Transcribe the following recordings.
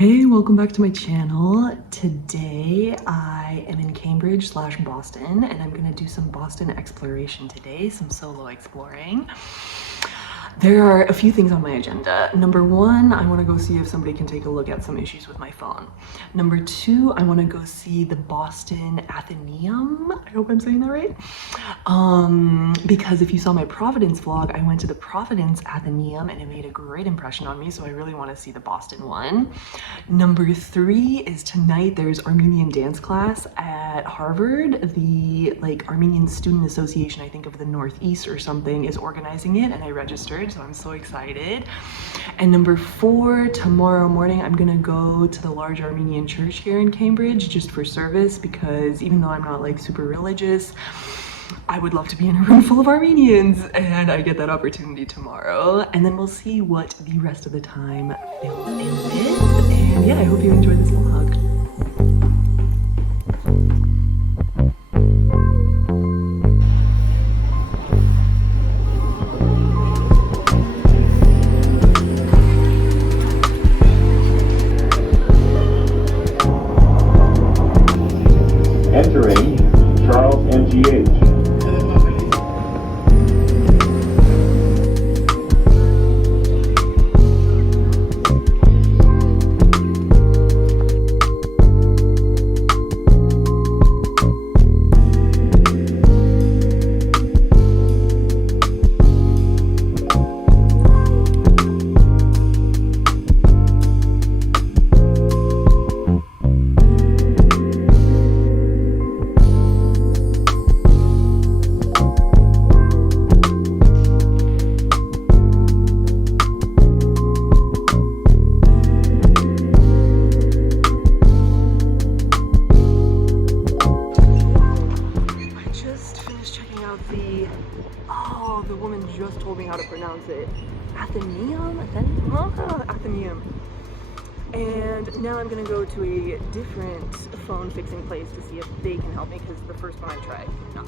Hey, welcome back to my channel. Today I am in Cambridge / Boston and I'm gonna do some Boston exploration today, some solo exploring. There are a few things on my agenda. Number one, I want to go see if somebody can take a look at some issues with my phone. Number two, I want to go see the Boston Athenaeum. I hope I'm saying that right. Because if you saw my Providence vlog, I went to the Providence Athenaeum and it made a great impression on me, so I really want to see the Boston one. Number three is tonight there's Armenian dance class at Harvard. The Armenian Student Association, I think of the Northeast or something, is organizing it, and I registered, so I'm so excited. And number four, tomorrow morning I'm gonna go to the large Armenian church here in Cambridge just for service, because even though I'm not super religious, I would love to be in a room full of Armenians, and I get that opportunity tomorrow. And then we'll see what the rest of the time fills in with. And yeah, I hope you enjoy this vlog. Entering Charles MGH. The woman just told me how to pronounce it. Athenaeum? Athenaeum. And now I'm gonna go to a different phone fixing place to see if they can help me, because the first one I tried did not.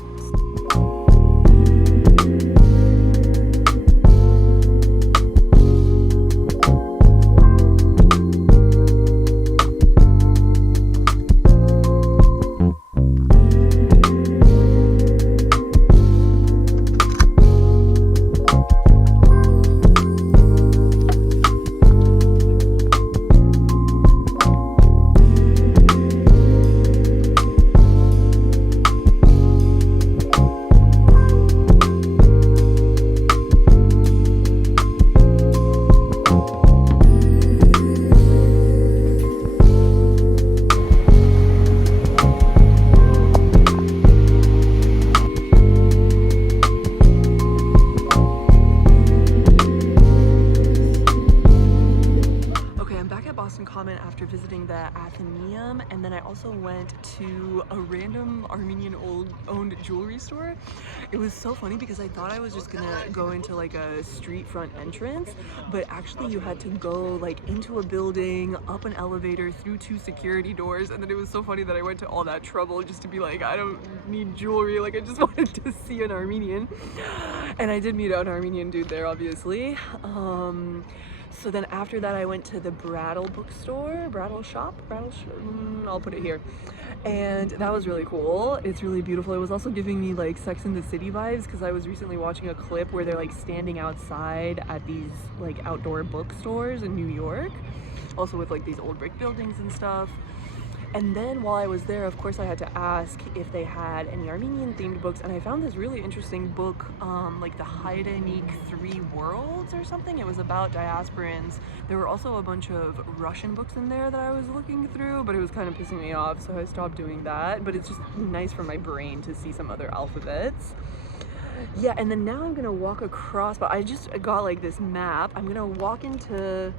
After visiting the Athenaeum, and then I also went to a random Armenian owned jewelry store. It was so funny because I thought I was just gonna go into a street front entrance, but actually you had to go into a building, up an elevator, through 2 security doors, and then it was so funny that I went to all that trouble just to be I don't need jewelry, I just wanted to see an Armenian. And I did meet an Armenian dude there, obviously. So then after that I went to the Brattle bookstore, I'll put it here. And that was really cool. It's really beautiful. It was also giving me Sex and the City vibes, because I was recently watching a clip where they're standing outside at these outdoor bookstores in New York, also with these old brick buildings and stuff. And then while I was there, of course, I had to ask if they had any Armenian themed books, and I found this really interesting book, the Haidanic 3 Worlds or something. It was about diasporans. There were also a bunch of Russian books in there that I was looking through, but it was kind of pissing me off, so I stopped doing that. But it's just nice for my brain to see some other alphabets. Yeah, and then now I'm gonna walk across, but I just got this map. I'm gonna walk into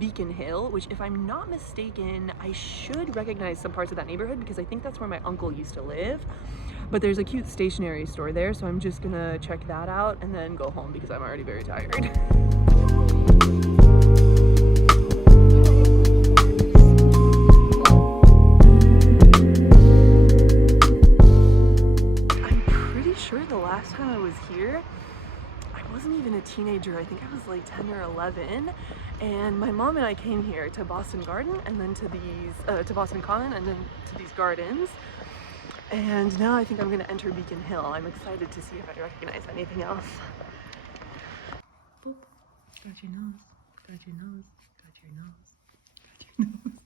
Beacon Hill, which, if I'm not mistaken, I should recognize some parts of that neighborhood, because I think that's where my uncle used to live. But there's a cute stationery store there, so I'm just gonna check that out and then go home because I'm already very tired. I'm pretty sure the last time I was here, I wasn't even a teenager. I think I was 10 or 11, And my mom and I came here to Boston Garden and then to these, to Boston Common and then to these gardens. And now I think I'm gonna enter Beacon Hill. I'm excited to see if I recognize anything else. Boop. Got your nose, got your nose, got your nose, got your nose.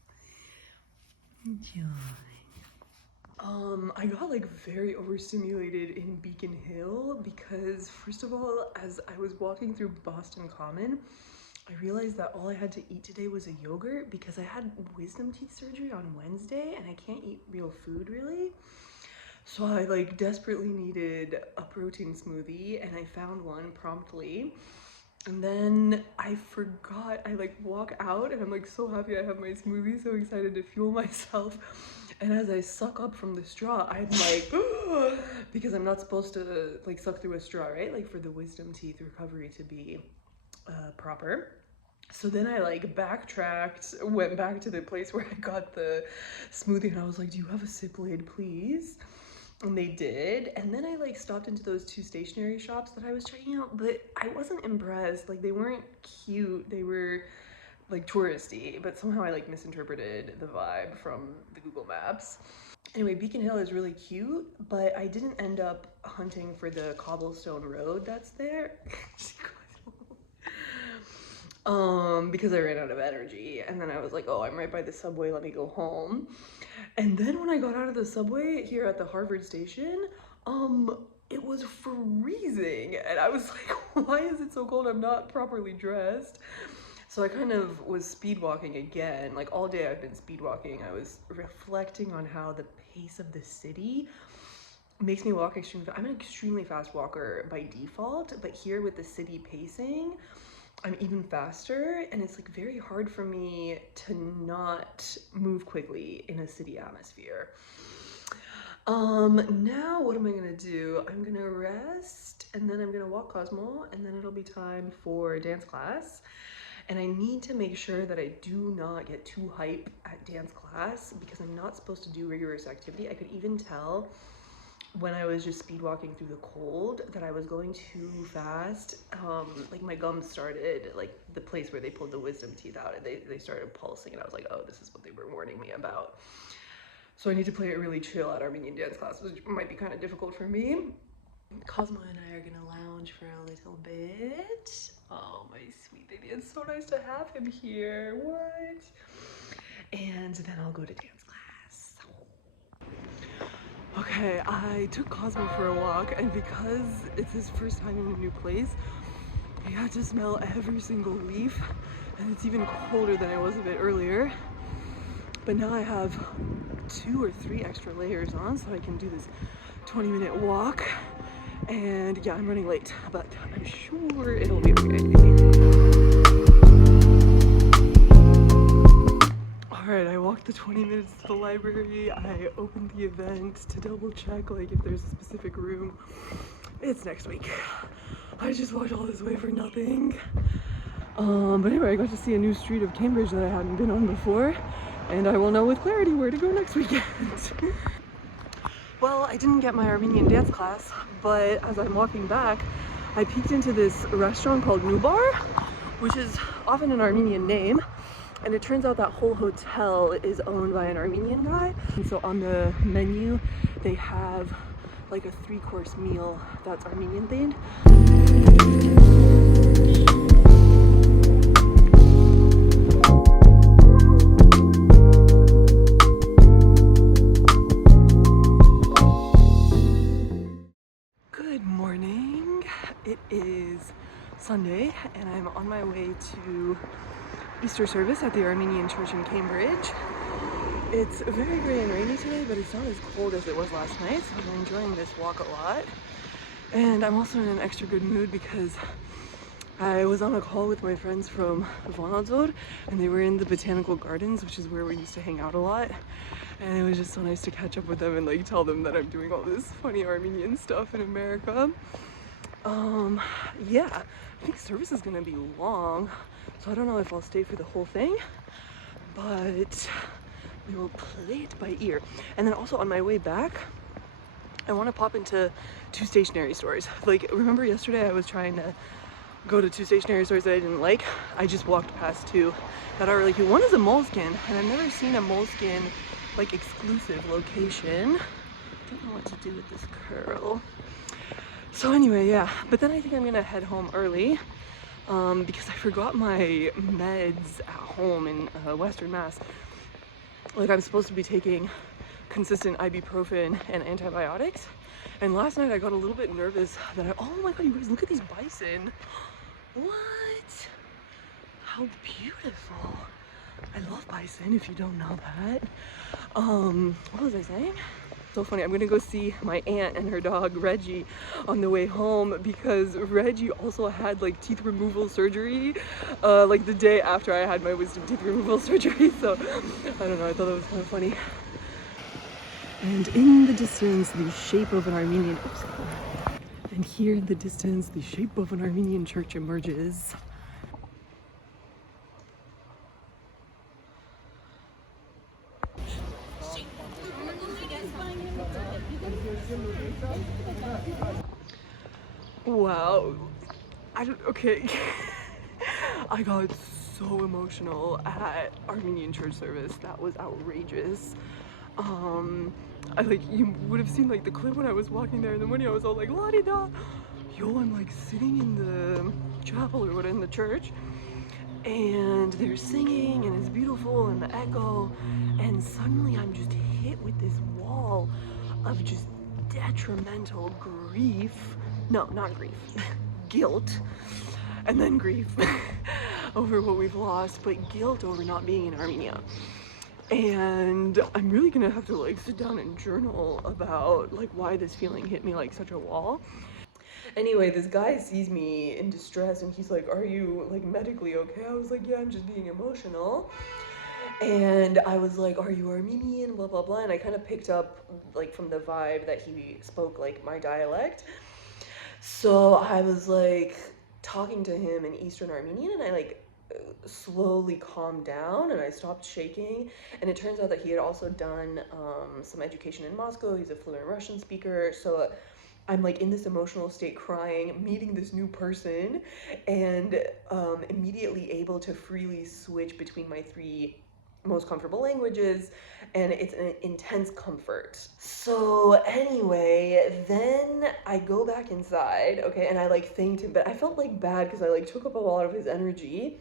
Enjoy. I got like very overstimulated in Beacon Hill because first of all, as I was walking through Boston Common, I realized that all I had to eat today was a yogurt because I had wisdom teeth surgery on Wednesday and I can't eat real food really. So I like desperately needed a protein smoothie and I found one promptly. And then I forgot, I like walk out and I'm like so happy I have my smoothie, so excited to fuel myself. And as I suck up from the straw, I'm like, because I'm not supposed to like suck through a straw, right? Like for the wisdom teeth recovery to be proper. So then I like backtracked, went back to the place where I got the smoothie and I was like, do you have a sip blade, please? And they did. And then I like stopped into those two stationery shops that I was checking out, but I wasn't impressed. Like they weren't cute. They were like touristy, but somehow I like misinterpreted the vibe from the Google Maps. Anyway, Beacon Hill is really cute, but I didn't end up hunting for the cobblestone road that's there. Because I ran out of energy, and then I was like, oh, I'm right by the subway, let me go home. And then when I got out of the subway here at the Harvard station, it was freezing, and I was like, why is it so cold? I'm not properly dressed. So I kind of was speed walking again. Like all day I've been speed walking. I was reflecting on how the pace of the city makes me walk extremely fast. I'm an extremely fast walker by default, but here with the city pacing, I'm even faster, and it's like very hard for me to not move quickly in a city atmosphere. Now what am I gonna do? I'm gonna rest, and then I'm gonna walk Cosmo, and then it'll be time for dance class. And I need to make sure that I do not get too hype at dance class because I'm not supposed to do rigorous activity. I could even tell when I was just speed walking through the cold that I was going too fast. Like my gums started, like the place where they pulled the wisdom teeth out, and they started pulsing, and I was like, oh, this is what they were warning me about. So I need to play it really chill at Armenian dance class, which might be kind of difficult for me. Cosmo and I are gonna lounge for a little bit. Oh, my sweet baby, it's so nice to have him here. What? And then I'll go to dance class. Okay, I took Cosmo for a walk, and because it's his first time in a new place, he had to smell every single leaf, and it's even colder than it was a bit earlier. But now I have 2 or 3 extra layers on, so I can do this 20-minute walk. And yeah, I'm running late, but I'm sure it'll be okay. Alright, I walked the 20 minutes to the library. I opened the event to double check like if there's a specific room. It's next week. I just walked all this way for nothing. But anyway, I got to see a new street of Cambridge that I hadn't been on before, and I will know with clarity where to go next weekend. Well, I didn't get my Armenian dance class, but as I'm walking back, I peeked into this restaurant called Nubar, which is often an Armenian name, and it turns out that whole hotel is owned by an Armenian guy. And so on the menu, they have like a 3-course meal that's Armenian themed. It is Sunday, and I'm on my way to Easter service at the Armenian church in Cambridge. It's very gray and rainy today, but it's not as cold as it was last night, so I'm enjoying this walk a lot. And I'm also in an extra good mood because I was on a call with my friends from Vanadzor, and they were in the botanical gardens, which is where we used to hang out a lot. And it was just so nice to catch up with them and like tell them that I'm doing all this funny Armenian stuff in America. Yeah, I think service is gonna be long, so I don't know if I'll stay for the whole thing, but we will play it by ear. And then also on my way back, I want to pop into 2 stationery stores. Like, remember yesterday I was trying to go to two stationery stores that I didn't like. I just walked past two that are really cute. One is a Moleskine, and I've never seen a Moleskine like exclusive location. Don't know what to do with this curl. So anyway, yeah, but then I think I'm gonna head home early because I forgot my meds at home in Western Mass. Like, I'm supposed to be taking consistent ibuprofen and antibiotics, and last night I got a little bit nervous that oh my god, you guys, look at these bison. What? How beautiful. I love bison, if you don't know that. What was I saying? So funny, I'm gonna go see my aunt and her dog Reggie on the way home because Reggie also had like teeth removal surgery like the day after I had my wisdom teeth removal surgery. So I don't know, I thought that was kind of funny. And in the distance, the shape of an Armenian, and here in the distance, the shape of an Armenian church emerges. Wow. Okay. I got so emotional at Armenian church service. That was outrageous. You would have seen like the clip when I was walking there in the morning. I was all like, la di da. Yo, I'm like sitting in the chapel or whatever in the church, and they're singing and it's beautiful and the echo, and suddenly I'm just hit with this wall of just detrimental grief. No, not grief. Guilt. And then grief over what we've lost, but guilt over not being in Armenia. And I'm really gonna have to like sit down and journal about like why this feeling hit me like such a wall. Anyway, this guy sees me in distress and he's like, are you like medically okay? I was like, yeah, I'm just being emotional. And I was like, are you Armenian? Blah, blah, blah. And I kind of picked up like from the vibe that he spoke like my dialect. So I was like talking to him in Eastern Armenian, and I like slowly calmed down and I stopped shaking. And it turns out that he had also done some education in Moscow. He's a fluent Russian speaker. So I'm like in this emotional state, crying, meeting this new person, and immediately able to freely switch between my three most comfortable languages, and it's an intense comfort. So anyway, then I go back inside, okay, and I like thanked him, but I felt like bad because I like took up a lot of his energy.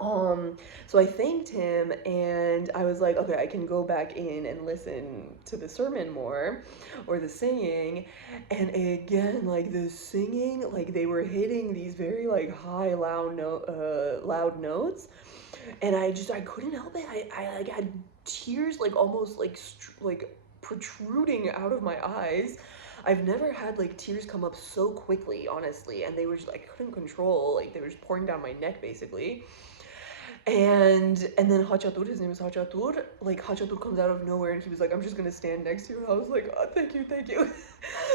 So I thanked him and I was like, okay, I can go back in and listen to the sermon more, or the singing. And again, like the singing, like they were hitting these very like high, loud notes. And I couldn't help it. I like had tears like almost like protruding out of my eyes. I've never had like tears come up so quickly, honestly, and they were just, I couldn't control, like they were just pouring down my neck basically. And then Hachatur, his name is Hachatur, like Hachatur comes out of nowhere and he was like, I'm just gonna stand next to you. And I was like, oh, thank you.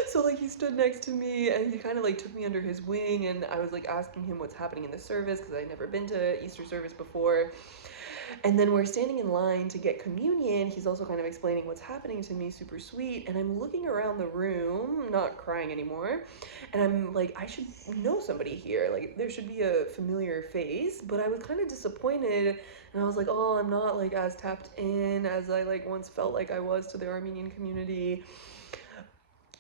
So like he stood next to me and he kind of like took me under his wing, and I was like asking him what's happening in the service because I'd never been to Easter service before. And then we're standing in line to get communion. He's also kind of explaining what's happening to me, super sweet. And I'm looking around the room, not crying anymore. And I'm like, I should know somebody here. Like, there should be a familiar face. But I was kind of disappointed. And I was like, oh, I'm not like as tapped in as I like once felt like I was to the Armenian community.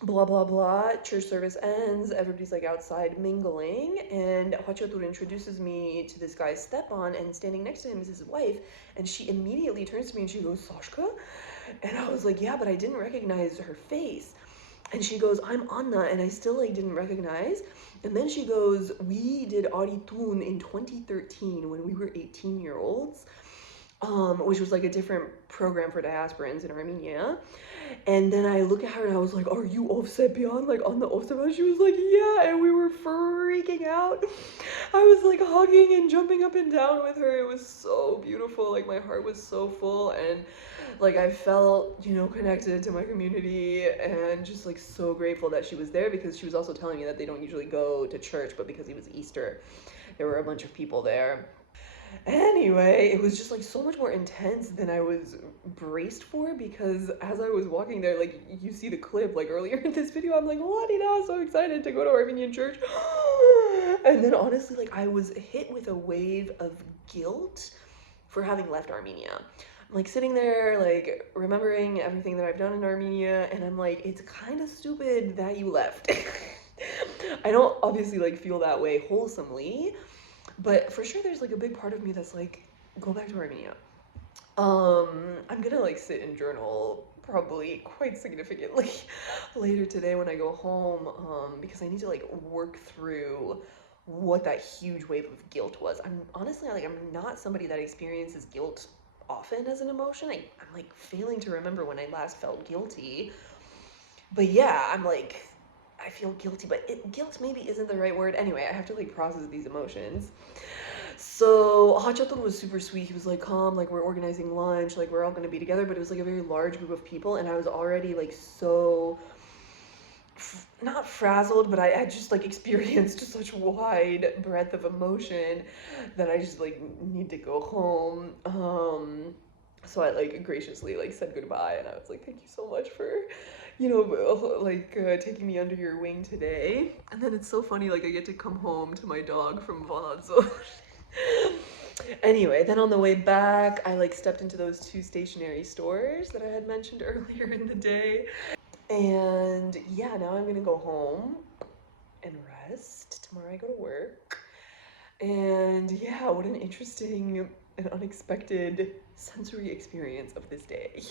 Blah, blah, blah. Church service ends. Everybody's like outside mingling. And Hachatur introduces me to this guy's step-on, and standing next to him is his wife. And she immediately turns to me and she goes, Sashka? And I was like, yeah, but I didn't recognize her face. And she goes, I'm Anna. And I still like didn't recognize. And then she goes, we did Aritun in 2013 when we were 18-year-olds. Which was like a different program for diasporans in Armenia. And then I look at her and I was like, are you Ovsepian? Like on the Ovsepian? She was like, yeah. And we were freaking out. I was like hugging and jumping up and down with her. It was so beautiful. Like my heart was so full, and like I felt, you know, connected to my community, and just like so grateful that she was there, because she was also telling me that they don't usually go to church, but because it was Easter, there were a bunch of people there. Anyway, it was just like so much more intense than I was braced for, because as I was walking there, like you see the clip like earlier in this video, I'm like, Lottie, now I'm so excited to go to Armenian church. And then honestly, like I was hit with a wave of guilt for having left Armenia. I'm like sitting there, like remembering everything that I've done in Armenia, and I'm like, it's kind of stupid that you left. I don't obviously like feel that way wholesomely, but for sure there's like a big part of me that's like, go back to Armenia. I'm gonna like sit and journal probably quite significantly later today when I go home, because I need to like work through what that huge wave of guilt was. I'm honestly like, I'm not somebody that experiences guilt often as an emotion. I'm like failing to remember when I last felt guilty. But yeah, I'm like, I feel guilty, but guilt maybe isn't the right word. Anyway, I have to like process these emotions. So Hachatun was super sweet. He was like, come, like we're organizing lunch, like we're all gonna be together. But it was like a very large group of people, and I was already like so not frazzled, but I had just like experienced such wide breadth of emotion that I just like need to go home. So I like graciously like said goodbye, and I was like, thank you so much for, you know, like taking me under your wing today. And then it's so funny, like I get to come home to my dog from VOD, so anyway, then on the way back, I like stepped into those two stationery stores that I had mentioned earlier in the day. And yeah, now I'm gonna go home and rest. Tomorrow I go to work. And yeah, what an interesting and unexpected sensory experience of this day.